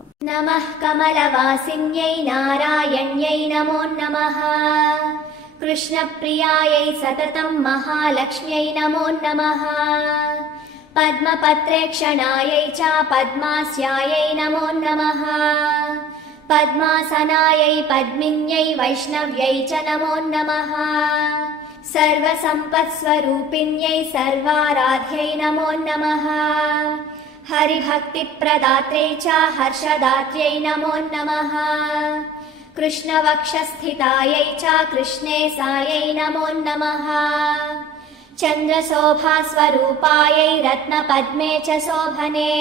नमः कमलवासिन्यै नारायण्यै नमो नमः। कृष्णप्रियायै सततं महालक्ष्म्यै नमो नमः। पद्मपत्रेक्षणायै च पद्मास्यायै नमो नमः। पद्मासनायै पद्मिन्यै वैष्णव्यै च नमो नमः। सर्वसम्पत्स्वरूपिण्यै सर्वाराध्यै नमो नमः। हरिभक्तिप्रदात्रै च हर्षदात्र्यै नमो नमः। कृष्णवक्षस्थितायै च कृष्णेशायै नमो नमः। चन्द्रशोभास्वरूपायै रत्नपद्मे च शोभने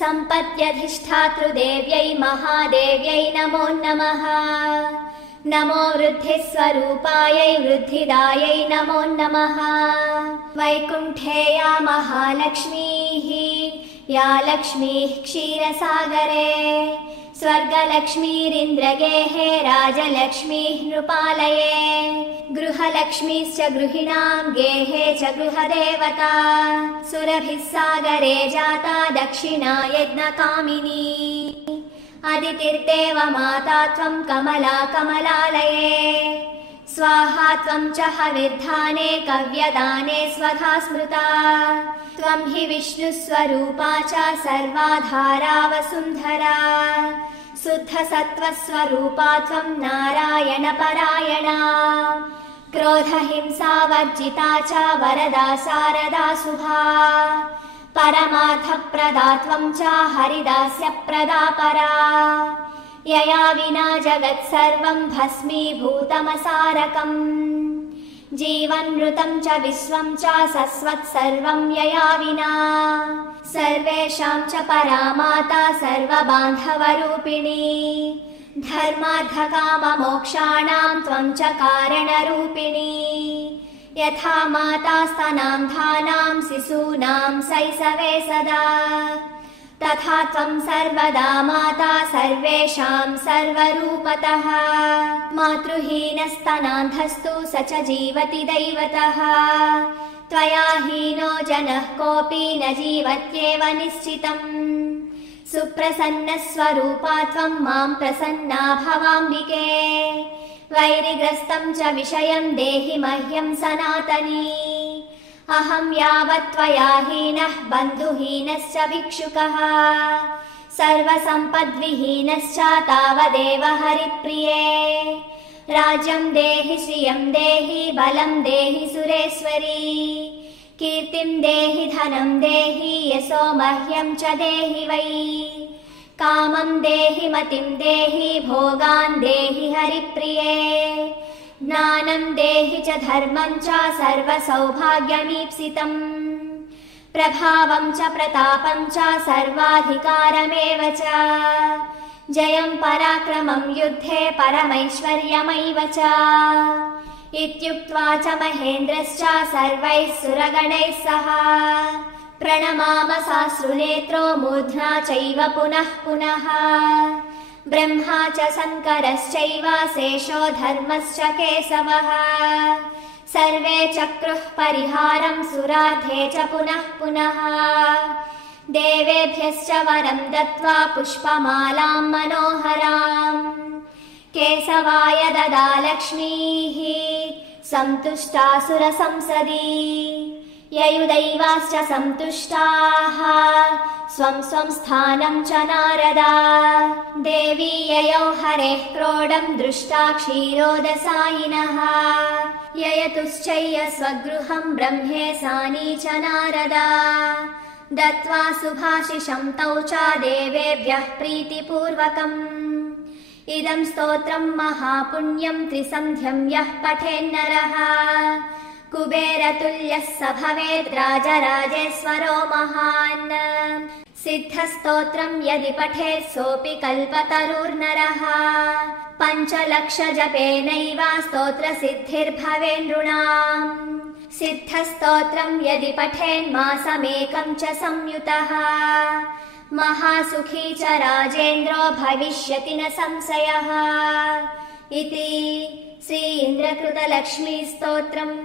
सम्पत्यधिष्ठातृदेव्यै महादेव्यै नमो नमः। नमो वृद्धिस्वरूपायै वृद्धिदायै नमो नमः। वैकुण्ठे या महालक्ष्मीः या लक्ष्मीः क्षीरसागरे स्वर्गलक्ष्मीरिन्द्रगेहे राजलक्ष्मीः नृपालये गृहलक्ष्मीश्च गृहिणां गेहे च गृहदेवता सुरभिः सागरे जाता दक्षिणा यज्ञकामिनी अदितिर्देव माता त्वं कमला कमलालये स्वाहा त्वं च हविर्धाने कव्यदाने स्वधा स्मृता त्वं हि विष्णुस्वरूपा च सर्वाधारा वसुन्धरा शुद्धसत्त्वस्वरूपा त्वं नारायणपरायणा क्रोधहिंसावर्जिता च वरदा शारदा शुभा परमार्थप्रदा त्वं च हरिदास्यप्रदा परा यया विना जगत्सर्वं भस्मीभूतमसारकम् जीवन्मृतं च विश्वं च सस्वत्सर्वं यया विना सर्वेषां च परा माता सर्वबान्धवरूपिणी धर्मार्थकाममोक्षाणां त्वं च कारणरूपिणी यथा माता स्तनां धानां शिशूनां शैशवे सदा तथा त्वं सर्वदा माता सर्वेषां सर्वरूपतः मातृहीनस्तनान्धस्तु स च जीवति दैवतः त्वया हीनो जनः कोऽपि न जीवत्येव निश्चितम् सुप्रसन्नस्वरूपा त्वं मां प्रसन्ना भवाम्बिके वैरिग्रस्तं च विषयं देहि मह्यं सनातनी अहं यावत् त्वया हीनः बन्धुहीनश्च भिक्षुकः सर्वसम्पद्विहीनश्च तावदेव हरिप्रिये राज्यं देहि श्रियं देहि बलं देहि सुरेश्वरी कीर्तिं देहि धनं देहि यशो मह्यं च देहि वै कामं देहि मतिं देहि भोगान् देहि हरिप्रिये ज्ञानं देहि च धर्मं च सर्वसौभाग्यमीप्सितम् प्रभावं च प्रतापं च सर्वाधिकारमेव च जयं पराक्रमं युद्धे परमैश्वर्यमैव च इत्युक्त्वा च महेन्द्रश्च सर्वैः सुरगणैः सह प्रणमाम साश्रुनेत्रो मूर्ध्ना चैव पुनः पुनः ब्रह्मा च शङ्करश्चैव शेषो धर्मश्च केशवः सर्वे चक्रुः परिहारं सुरार्धे च पुनः पुनः देवेभ्यश्च वरं दत्त्वा पुष्पमालां मनोहराम् केशवाय ददा लक्ष्मीः सन्तुष्टासुरसंसदि ययुदैवाश्च सन्तुष्टाः स्वं स्वं स्थानं च नारदा देवी ययौ हरेः क्रोडं दृष्टा क्षीरोदसायिनः ययतुश्चय्य स्वगृहं ब्रह्मेशानी च नारदा दत्त्वा सुभाषिषं तौ च देवेभ्यः प्रीतिपूर्वकम् इदं स्तोत्रं महापुण्यं त्रिसन्ध्यं यः पठेन्नरः कुबेरतुल्यः स भवेत् राजराजेश्वरो महान् सिद्धस्तोत्रं यदि पठेत् सोऽपि कल्पतरुर्नरः 5 लक्षजपेनैव स्तोत्रसिद्धिर्भवेन्नृणाम् सिद्धस्तोत्रं यदि पठेन्मासमेकं च संयुतः महासुखी च राजेन्द्रो भविष्यति न संशयः इति श्री इन्द्रकृतलक्ष्मी स्तोत्रम्।